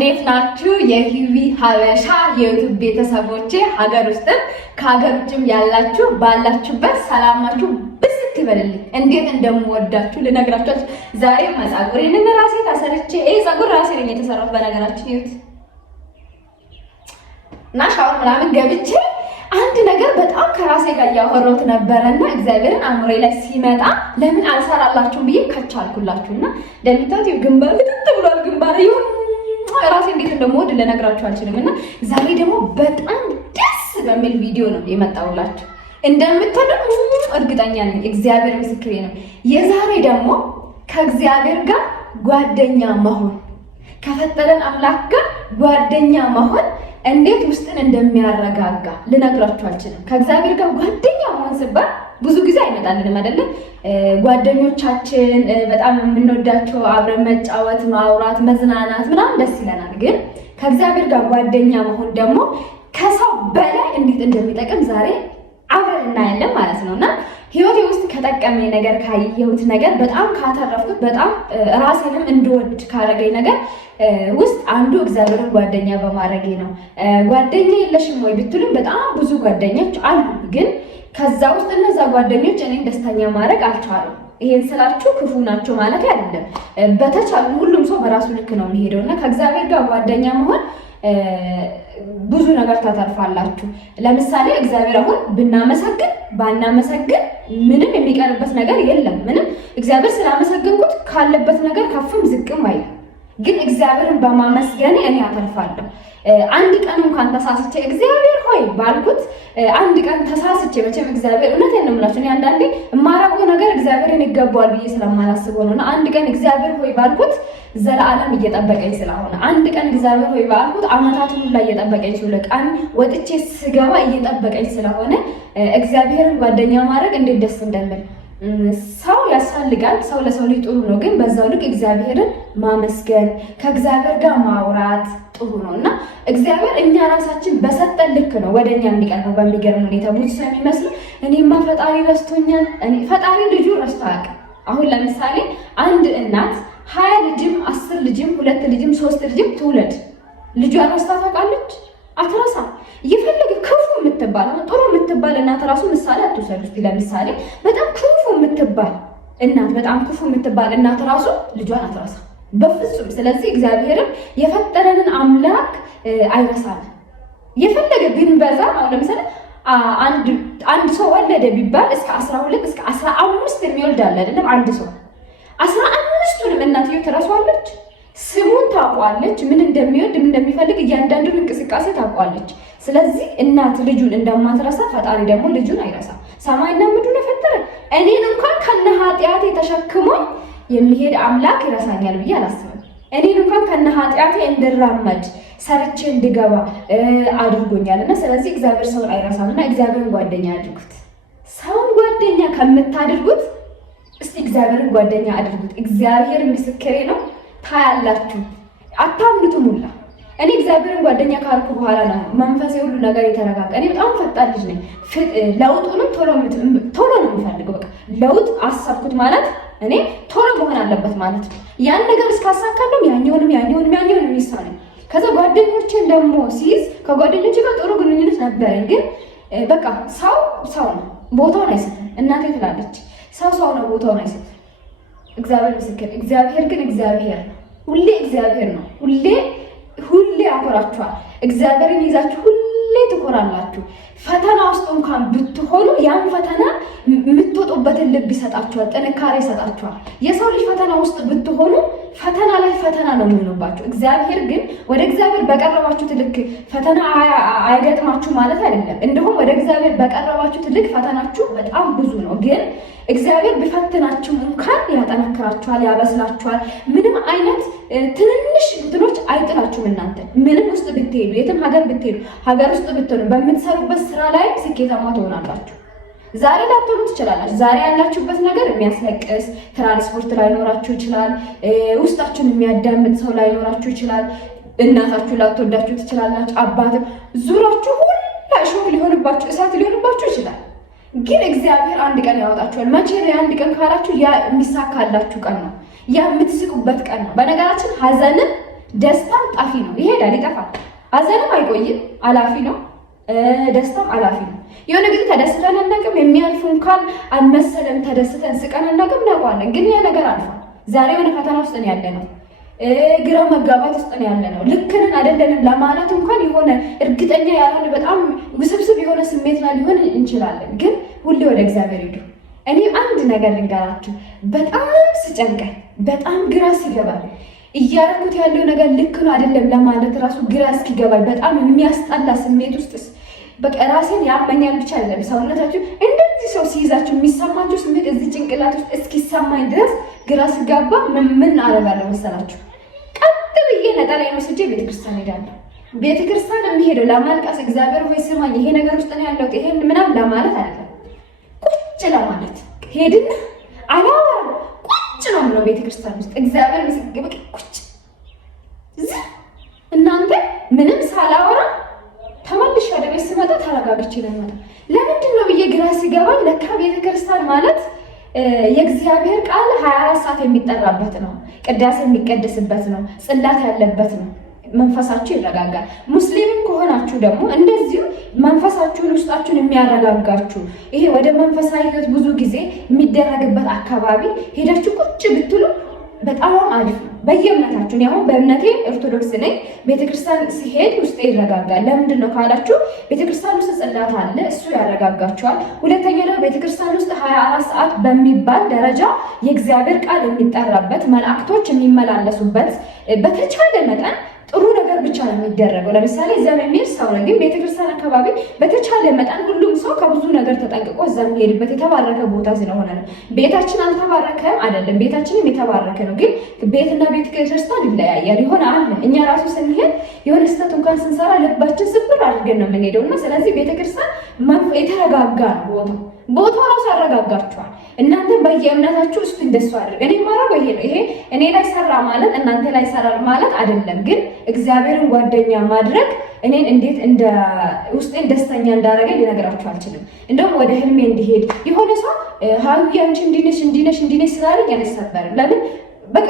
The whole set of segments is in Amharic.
እንዴት ናችሁ? የሂዊ ሀበሻ የዩቲዩብ ቤተሰቦቼ ሀገር ውስጥም ከሀገር ውጭም ያላችሁ ባላችሁበት ሰላማችሁ ብስት ይበልልኝ። እንዴት እንደምወዳችሁ ልነግራችሁ ዛሬ ፀጉሬን ራሴ ታሰርቼ ፀጉር ራሴ ነኝ የተሰራሁት በነገራችን ይሁት እና ሻወር ምናምን ገብቼ አንድ ነገር በጣም ከራሴ ጋር ያወራሁት ነበርና እግዚአብሔርን አምሮዬ ላይ ሲመጣ ለምን አልሰራላችሁም ብዬ ከቻልኩላችሁና እንደምታዩት ግንባር ልጥጥ ብሏል። ግንባር ይሁን ራሴ እንዴት እንደምወድ ልነግራችሁ አልችልም። እና ዛሬ ደግሞ በጣም ደስ በሚል ቪዲዮ ነው የመጣሁላችሁ። እንደምትወዱ እርግጠኛ ነኝ። እግዚአብሔር ምስክሬ ነው። የዛሬ ደግሞ ከእግዚአብሔር ጋር ጓደኛ መሆን ከፈጠረን አምላክ ጋር ጓደኛ መሆን እንዴት ውስጥን እንደሚያረጋጋ ልነግራችሁ አልችልም። ከእግዚአብሔር ጋር ጓደኛ መሆን ሲባል ብዙ ጊዜ አይመጣልንም አይደለም። ጓደኞቻችን በጣም የምንወዳቸው አብረን መጫወት፣ ማውራት፣ መዝናናት ምናምን ደስ ይለናል። ግን ከእግዚአብሔር ጋር ጓደኛ መሆን ደግሞ ከሰው በላይ እንዴት እንደሚጠቅም ዛሬ አብረን እናያለን ማለት ነውና ህይወቴ ውስጥ ከጠቀመኝ ነገር ካየሁት ነገር በጣም ካተረፍኩት በጣም ራሴንም እንድወድ ካረገኝ ነገር ውስጥ አንዱ እግዚአብሔርን ጓደኛ በማድረጌ ነው። ጓደኛ የለሽም ወይ ብትሉም በጣም ብዙ ጓደኞች አሉ። ግን ከዛ ውስጥ እነዛ ጓደኞች እኔን ደስተኛ ማድረግ አልቻሉም። ይሄን ስላችሁ ክፉ ናቸው ማለት አይደለም። በተቻለ ሁሉም ሰው በራሱ ልክ ነው የሚሄደውና ከእግዚአብሔር ጋር ጓደኛ መሆን ብዙ ነገር ታተርፋላችሁ። ለምሳሌ እግዚአብሔር አሁን ብናመሰግን ባናመሰግን ምንም የሚቀርበት ነገር የለም። ምንም እግዚአብሔር ስላመሰግንኩት ካለበት ነገር ከፍም ዝቅም አይልም። ግን እግዚአብሔርን በማመስገን እኔ አተርፋለሁ። አንድ ቀን እንኳን ተሳስቼ እግዚአብሔር ሆይ ባልኩት አንድ ቀን ተሳስቼ መቼም እግዚአብሔር እውነቴን ነው የምላችሁ። እኔ አንዳንዴ የማረገው ነገር እግዚአብሔርን ይገባዋል ብዬ ስለማላስበው ነውና አንድ ቀን እግዚአብሔር ሆይ ባልኩት ዘላለም እየጠበቀኝ ስለሆነ አንድ ቀን እግዚአብሔር ሆይ ባልኩት አመታቱን ሁሉ እየጠበቀኝ ስለሆነ ቀን ወጥቼ ስገባ እየጠበቀኝ ስለሆነ እግዚአብሔርን ጓደኛ ማድረግ እንዴት ደስ እንደሚል ሰው ያስፈልጋል። ሰው ለሰው ልጅ ጥሩ ነው። ግን በዛው ልክ እግዚአብሔርን ማመስገን ከእግዚአብሔር ጋር ማውራት ጥሩ ነው እና እግዚአብሔር እኛ ራሳችን በሰጠን ልክ ነው ወደኛ የሚቀርበው። በሚገርም ሁኔታ ብዙ ሰው የሚመስለው እኔማ ፈጣሪ ረስቶኛል። ፈጣሪ ልጁ ረስቶ አያውቅም። አሁን ለምሳሌ አንድ እናት 20 ልጅም 10 ልጅም 2 ልጅም 3 ልጅም ትውለድ ልጇን ረስታ ታውቃለች? አትረሳም። የፈለገ ክፉ የምትባል ጥሩ የምትባል እናት ራሱ ምሳሌ አትውሰዱ። ለምሳሌ በጣም ክፉ የምትባል እናት በጣም ክፉ የምትባል እናት ራሱ ልጇን አትረሳም በፍጹም። ስለዚህ እግዚአብሔርም የፈጠረንን አምላክ አይረሳም። የፈለገ ቢንበዛ አሁን ለምሳሌ አንድ ሰው ወለደ ቢባል እስከ 12 እስከ 15 የሚወልድ አለ አይደለም? አንድ ሰው 15ቱንም እናትየው ትረሳዋለች። ስሙን ታውቋለች። ምን እንደሚወድ ምን እንደሚፈልግ እያንዳንዱን እንቅስቃሴ ታውቋለች። ስለዚህ እናት ልጁን እንደማትረሳ ፈጣሪ ደግሞ ልጁን አይረሳም። ሰማይና ምድሩን የፈጠረ እኔን እንኳን ከነ ኃጢአቴ ተሸክሞ የሚሄድ አምላክ ይረሳኛል ብዬ አላስብም። እኔን እንኳን ከነ ኃጢአቴ እንድራመድ ሰርቼ እንድገባ አድርጎኛልና ስለዚህ እግዚአብሔር ሰውን አይረሳምና እግዚአብሔርን ጓደኛ አድርጉት። ሰውን ጓደኛ ከምታድርጉት እስቲ እግዚአብሔርን ጓደኛ አድርጉት። እግዚአብሔር ምስክሬ ነው። ታያላችሁ። አታምኑትም ሁላ። እኔ እግዚአብሔርን ጓደኛ ካልኩ በኋላ ነው መንፈሴ ሁሉ ነገር የተረጋጋ። እኔ በጣም ፈጣን ልጅ ነኝ። ለውጡንም ቶሎ ነው የምፈልገው። በቃ ለውጥ አሰብኩት ማለት እኔ ቶሎ መሆን አለበት ማለት ነው። ያን ነገር እስካሳካለሁ ያኛውንም ይሳነኝ። ከዛ ጓደኞቼን ደግሞ ሲይዝ ከጓደኞቼ ጋር ጥሩ ግንኙነት ነበረኝ። ግን በቃ ሰው ነው ቦታውን አይሰጥም። እናቴ ትላለች ሰው ነው ቦታውን አይሰጥም። እግዚአብሔር ምስክር። እግዚአብሔር ግን እግዚአብሔር ነው። ሁሌ እግዚአብሔር ነው። ሁሌ ያኮራችኋል። እግዚአብሔርን ይዛችሁ ሁሌ ትኮራላችሁ። ፈተና ውስጥ እንኳን ብትሆኑ ያን ፈተና የምትወጡበትን ልብ ይሰጣችኋል፣ ጥንካሬ ይሰጣችኋል። የሰው ልጅ ፈተና ውስጥ ብትሆኑ ፈተና ላይ ፈተና ነው የሚሆንባችሁ። እግዚአብሔር ግን ወደ እግዚአብሔር በቀረባችሁት ልክ ፈተና አይገጥማችሁ ማለት አይደለም። እንደውም ወደ እግዚአብሔር በቀረባችሁት ልክ ፈተናችሁ በጣም ብዙ ነው። ግን እግዚአብሔር ቢፈትናችሁ እንኳን ያጠነክራችኋል፣ ያበስላችኋል። ምንም አይነት ትንንሽ እንትኖች አይጥላችሁም። እናንተ ምንም ውስጥ ብትሄዱ፣ የትም ሀገር ብትሄዱ፣ ሀገር ውስጥ ብትሆኑ በምትሰሩበት ስራ ላይ ስኬታማ ትሆናላችሁ። ዛሬ ላትሆኑ ትችላላችሁ። ዛሬ ያላችሁበት ነገር የሚያስለቅስ ትራንስፖርት ላይኖራችሁ ይችላል። ውስጣችሁን የሚያዳምጥ ሰው ላይኖራችሁ ይችላል። እናታችሁ ላትወዳችሁ ትችላላችሁ። አባትም ዙራችሁ ሁላ ሾክ ሊሆንባችሁ፣ እሳት ሊሆንባችሁ ይችላል። ግን እግዚአብሔር አንድ ቀን ያወጣችኋል። መቼ ነው አንድ ቀን ካላችሁ ያ የሚሳካላችሁ ቀን ነው። ያ የምትስቁበት ቀን ነው። በነገራችን ሀዘንም ደስታም ጣፊ ነው፣ ይሄዳል ይጠፋል። ሐዘንም አይቆይም፣ አላፊ ነው። ደስታም አላፊ ነው። የሆነ ጊዜ ተደስተን አናውቅም። የሚያልፉ እንኳን አልመሰለም ተደስተን ስቀን አናውቅም። እናውቃለን፣ ግን ያ ነገር አልፏል። ዛሬ የሆነ ፈተና ውስጥ ነው ያለነው፣ ግራ መጋባት ውስጥ ነው ያለነው። ልክንን አይደለንም ለማለት እንኳን የሆነ እርግጠኛ ያልሆነ በጣም ውስብስብ የሆነ ስሜት ላይ ሊሆን እንችላለን። ግን ሁሌ ወደ እግዚአብሔር ሂዱ። እኔ አንድ ነገር ልንገራችሁ፣ በጣም ስጨንቀኝ፣ በጣም ግራ ሲገባል እያደረኩት ያለው ነገር ልክ ነው አይደለም ለማለት ራሱ ግራ እስኪገባኝ በጣም የሚያስጠላ ስሜት ውስጥ በቃ ራሴን ያመኛል ብቻ አይደለም ሰውነታችሁ እንደዚህ ሰው ሲይዛችሁ የሚሰማችሁ ስሜት እዚህ ጭንቅላት ውስጥ እስኪሰማኝ ድረስ ግራ ስጋባ ምን አደርጋለሁ መሰላችሁ? ቀጥ ብዬ ነጠላዬን ወስጄ ቤተክርስቲያን ሄዳለሁ። ቤተክርስቲያን የሚሄደው ለማልቀስ እግዚአብሔር ሆይ ስማኝ፣ ይሄ ነገር ውስጥ ነው ያለሁት ይሄን ምናምን ለማለት አይደለም፣ ቁጭ ለማለት ሄድና አላወራም ቁጭ ነው የምለው ቤተክርስቲያን ውስጥ እግዚአብሔር ምስግብ ቁጭ እናንተ ምንም ሳላወራ ተመልሼ ወደ ቤት ስመጣ ተረጋግቼ ነው የምመጣው። ለምንድን ነው ብዬ ግራ ሲገባኝ ለካ ቤተክርስቲያን ማለት የእግዚአብሔር ቃል 24 ሰዓት የሚጠራበት ነው፣ ቅዳሴ የሚቀደስበት ነው፣ ጽላት ያለበት ነው። መንፈሳችሁ ይረጋጋል። ሙስሊምም ከሆናችሁ ደግሞ እንደዚሁ መንፈሳችሁን ውስጣችሁን የሚያረጋጋችሁ ይሄ ወደ መንፈሳዊ ሕይወት ብዙ ጊዜ የሚደረግበት አካባቢ ሄዳችሁ ቁጭ ብትሉ በጣም አሪፍ ነው። በየእምነታችሁ እኔ አሁን በእምነቴ ኦርቶዶክስ ነኝ። ቤተክርስቲያን ሲሄድ ውስጤ ይረጋጋል። ለምንድን ነው ካላችሁ ቤተክርስቲያን ውስጥ ጽላት አለ፣ እሱ ያረጋጋችኋል። ሁለተኛ ደግሞ ቤተክርስቲያን ውስጥ 24 ሰዓት በሚባል ደረጃ የእግዚአብሔር ቃል የሚጠራበት መላእክቶች የሚመላለሱበት በተቻለ መጠን ጥሩ ነገር ብቻ ነው የሚደረገው። ለምሳሌ እዛ የሚሄድ ሰው ነው፣ ግን ቤተክርስቲያን አካባቢ በተቻለ መጠን ሁሉም ሰው ከብዙ ነገር ተጠንቅቆ እዛ የሚሄድበት የተባረከ ቦታ ስለሆነ ነው። ቤታችን አልተባረከም አይደለም፣ ቤታችንም የተባረከ ነው። ግን ቤትና ቤተክርስቲያን ይለያያል። የሆነ አለ እኛ ራሱ ስንሄድ የሆነ ስህተት እንኳን ስንሰራ ልባችን ስብር አድርገን ነው የምንሄደው እና ስለዚህ ቤተክርስቲያን የተረጋጋ ነው ቦታው ራሱ ያረጋጋችኋል። እናንተ በየእምነታችሁ ውስጥ እንደሱ አድርግ። እኔ ማረው ይሄ ነው። ይሄ እኔ ላይ ሰራ ማለት እናንተ ላይ ሰራል ማለት አይደለም። ግን እግዚአብሔርን ጓደኛ ማድረግ እኔን እንዴት እንደ ውስጤን ደስተኛ እንዳደረገ ሊነግራችሁ አልችልም። እንደውም ወደ ህልሜ እንዲሄድ የሆነ ሰው ሀዩ አንቺ እንዲነሽ ስላለኝ አልሰበርም። ለምን በቃ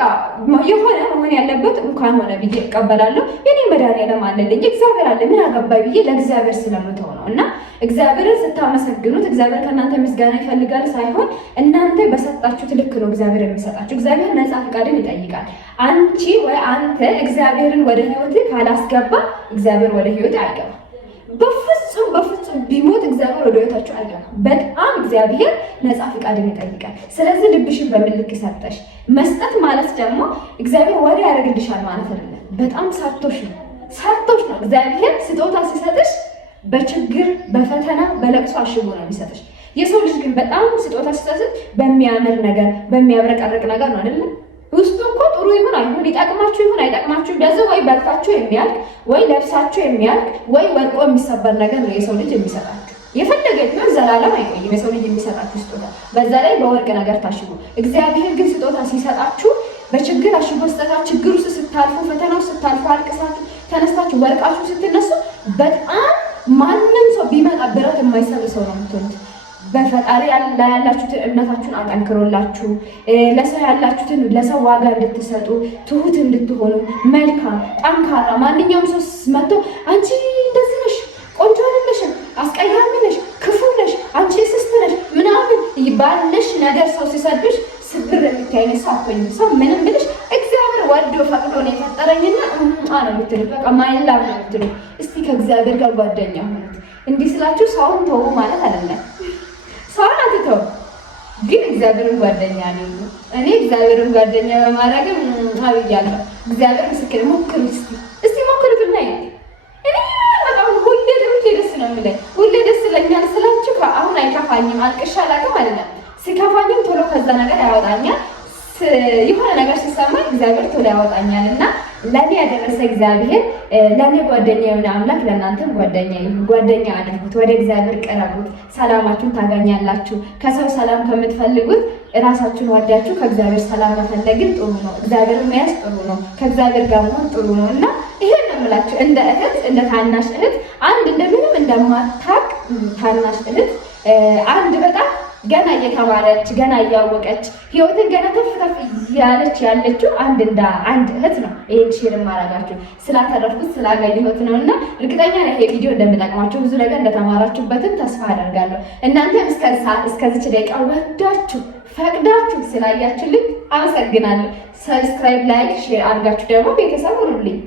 የሆነ መሆን ያለበት እንኳን ሆነ ብዬ እቀበላለሁ። የኔ መድኃኒዓለም አለልኝ እግዚአብሔር አለ ምን አገባኝ ብዬ ለእግዚአብሔር ስለምተው ነው። እና እግዚአብሔርን ስታመሰግኑት እግዚአብሔር ከእናንተ ምስጋና ይፈልጋል ሳይሆን እናንተ በሰጣችሁት ልክ ነው እግዚአብሔር የሚሰጣችሁ። እግዚአብሔር ነፃ ፈቃድን ይጠይቃል። አንቺ ወይ አንተ እግዚአብሔርን ወደ ህይወትህ ካላስገባ እግዚአብሔር ወደ ህይወትህ አይገባም። በፍጹም ቢሞት እግዚአብሔር ወደ ህይወታችሁ አይገባም። በጣም እግዚአብሔር ነፃ ፈቃድን ይጠይቃል። ስለዚህ ልብሽን በምልክ ሰጠሽ መስጠት ማለት ደግሞ እግዚአብሔር ወደ ያደርግልሻል ማለት አይደለም። በጣም ሰርቶሽ ነው እግዚአብሔር ስጦታ ሲሰጥሽ በችግር በፈተና በለቅሶ አሽጎ ነው የሚሰጥሽ። የሰው ልጅ ግን በጣም ስጦታ ሲሰጥ በሚያምር ነገር በሚያብረቀርቅ ነገር ነው አይደል? ውስጡ እኮ ጥሩ ይሁን አይሁን ይጠቅማችሁ ይሁን አይጠቅማችሁ እንደዚህ ወይ በልታችሁ የሚያልቅ ወይ ለብሳችሁ የሚያልቅ ወይ ወርቆ የሚሰበር ነገር ነው የሰው ልጅ የሚሰጣችሁ። የፈለገ ቢሆን ዘላለም አይቆይም የሰው ልጅ የሚሰጣችሁ ስጦታ፣ በዛ ላይ በወርቅ ነገር ታሽጉ። እግዚአብሔር ግን ስጦታ ሲሰጣችሁ በችግር አሽጎ ስጦታ ችግር ውስጥ ስታልፉ ፈተና ውስጥ ስታልፉ አልቅሳችሁ ተነስታችሁ ወርቃችሁ ስትነሱ በጣም ማንም ሰው ቢመጣ ብረት የማይሰብ ሰው ነው የምትሆኑት። በፈጣሪ ላይ ያላችሁትን እምነታችሁን አጠንክሮላችሁ ለሰው ያላችሁትን ለሰው ዋጋ እንድትሰጡ ትሁት እንድትሆኑ መልካም ጠንካራ ማንኛውም ሰው መጥቶ አንቺ እንደዚህ ነሽ፣ ቆንጆ አይደለሽም፣ አስቀያሚ ነሽ፣ ክፉ ነሽ፣ አንቺ ስስት ነሽ ምናምን ባለሽ ነገር ሰው ሲሰድብሽ ስብር የሚታይነ ሰው አትሆኝም። ሰው ምንም ብልሽ እግዚአብሔር ወዶ ፈቅዶ ነው የፈጠረኝና ነው የምትሉት። በቃ ማይላቭ ነው የምትሉት። እስቲ ከእግዚአብሔር ጋር ጓደኛ ሆኑት። እንዲህ ስላችሁ ሰውን ተው ማለት አይደለም። ሰውን አትተው፣ ግን እግዚአብሔርን ጓደኛ ነኝ እኔ እግዚአብሔርን ጓደኛ በማድረግም አብያለሁ። እግዚአብሔር ምስክር ሞክሩት እስቲ ሞክሩት እና እኔ በጣም ሁሌ ደስ ነው የሚለኝ። ሁሌ ደስ ይለኛል ስላችሁ አሁን አይከፋኝም። አልቅሻ አላውቅም አይደለም። ሲከፋኝም ቶሎ ከዛ ነገር ያወጣኛል። የሆነ ነገር ሲሰማኝ እግዚአብሔር ቶሎ ያወጣኛል እና ለኔ ያደረሰ እግዚአብሔር ለኔ ጓደኛ የሆነ አምላክ ለእናንተም ጓደኛ አድርጉት። ወደ እግዚአብሔር ቀረቡት፣ ሰላማችሁን ታገኛላችሁ። ከሰው ሰላም ከምትፈልጉት ራሳችሁን ወዳችሁ ከእግዚአብሔር ሰላም መፈለግን ጥሩ ነው። እግዚአብሔር መያዝ ጥሩ ነው። ከእግዚአብሔር ጋር መሆን ጥሩ ነው እና ይሄን ነው የምላችሁ። እንደ እህት እንደ ታናሽ እህት አንድ እንደምንም እንደማታቅ ታናሽ እህት አንድ በጣም ገና እየተማረች ገና እያወቀች ህይወትን ገና ተፍ ያለች ያለችው አንድ እህት ነው። ይሄን ሼር ማረጋችሁ ስላተረፍኩት ስላገኘሁት ነውና እርግጠኛ ነኝ ይሄ ቪዲዮ እንደምጠቅማችሁ ብዙ ነገር እንደተማራችሁበትም ተስፋ አደርጋለሁ። እናንተም እስከዚች ደቂቃ ወዳችሁ ፈቅዳችሁ ስላያችሁልኝ አመሰግናለሁ። ሰብስክራይብ፣ ላይክ፣ ሼር አድርጋችሁ ደግሞ ቤተሰብ ሁኑልኝ።